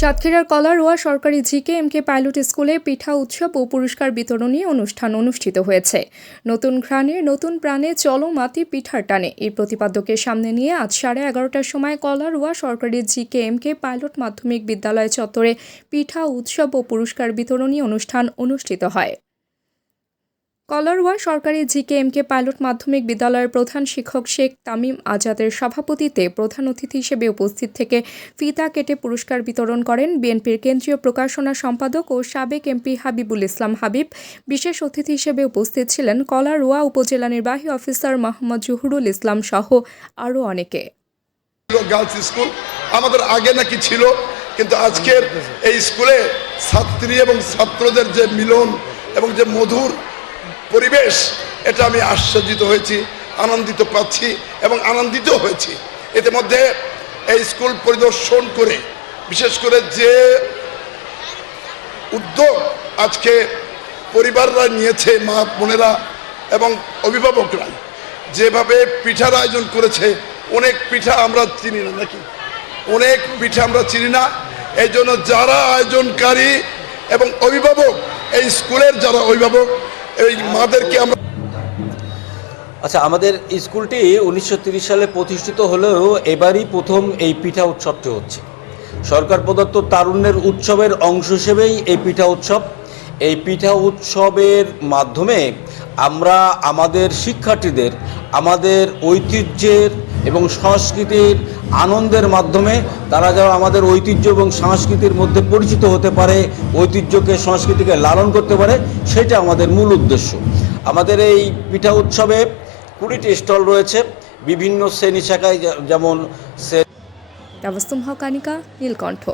সাতক্ষীরার কলারোয়া সরকারি GK M K pilot স্কুলে পিঠা উৎসব ও পুরস্কার বিতরণী অনুষ্ঠান অনুষ্ঠিত হয়েছে। নতুন ঘ্রাণে, নতুন প্রাণে চলো মাতি পিঠার টানে। এই প্রতিপাদ্যকে সামনে নিয়ে আজ সাড়ে এগারোটার সময় কলারোয়া সরকারি জিকে এম কে পাইলট মাধ্যমিক বিদ্যালয় চত্বরে পিঠা উৎসব ও পুরস্কার বিতরণী অনুষ্ঠান অনুষ্ঠিত হয়। কলারওয়া সরকারি জিকে এম কে পাইলট মাধ্যমিক বিদ্যালয়ের প্রধান শিক্ষক শেখ তামিম আজাদের সভাপতিতে প্রধান অতিথি হিসেবে উপস্থিত থেকে ফিতা কেটে পুরস্কার বিতরণ করেন বিএনপির কেন্দ্রীয় প্রকাশনা সম্পাদক ও সাবেক এমপি হাবিবুল ইসলাম হাবিব। বিশেষ অতিথি হিসেবে উপস্থিত ছিলেন কলারওয়া উপজেলা নির্বাহী অফিসার মোহাম্মদ জহুরুল ইসলাম সহ আরও অনেকে। স্কুল আমাদের আগে নাকি ছিল, কিন্তু আজকের এই স্কুলে ছাত্রী এবং ছাত্রদের যে মিলন এবং যে মধুর পরিবেশ, এটা আমি আশ্চর্যিত হয়েছি, আনন্দিত পাচ্ছি এবং আনন্দিত হয়েছি। এতে মধ্যে এই স্কুল পরিদর্শন করে, বিশেষ করে যে উদ্যোগ আজকে পরিবাররা নিয়েছে, মা বোনেরা এবং অভিভাবকরা, যেভাবে পিঠার আয়োজন করেছে, অনেক পিঠা আমরা চিনি না নাকি? অনেক পিঠা আমরা চিনি না। এই জন্য যারা আয়োজনকারী এবং অভিভাবক, এই স্কুলের যারা অভিভাবক এই মাদেরকে আমরা আচ্ছা আমাদের স্কুলটি উনিশশো সালে প্রতিষ্ঠিত হলেও এবারই প্রথম এই পিঠা উৎসবটি হচ্ছে। সরকার প্রদত্ত তারুণ্যের উৎসবের অংশ হিসেবেই এই পিঠা উৎসব। এই পিঠা উৎসবের মাধ্যমে আমরা আমাদের শিক্ষার্থীদের আমাদের ঐতিহ্যের এবং সংস্কৃতির আনন্দের মাধ্যমে তারা যেন আমাদের ঐতিহ্য এবং সংস্কৃতির মধ্যে পরিচিত হতে পারে, ঐতিহ্যকে, সংস্কৃতিকে লালন করতে পারে, সেটা আমাদের মূল উদ্দেশ্য। আমাদের এই পিঠা উৎসবে কুড়িটি স্টল রয়েছে, বিভিন্ন শ্রেণি শাখায়, যেমন সে নীলকণ্ঠ।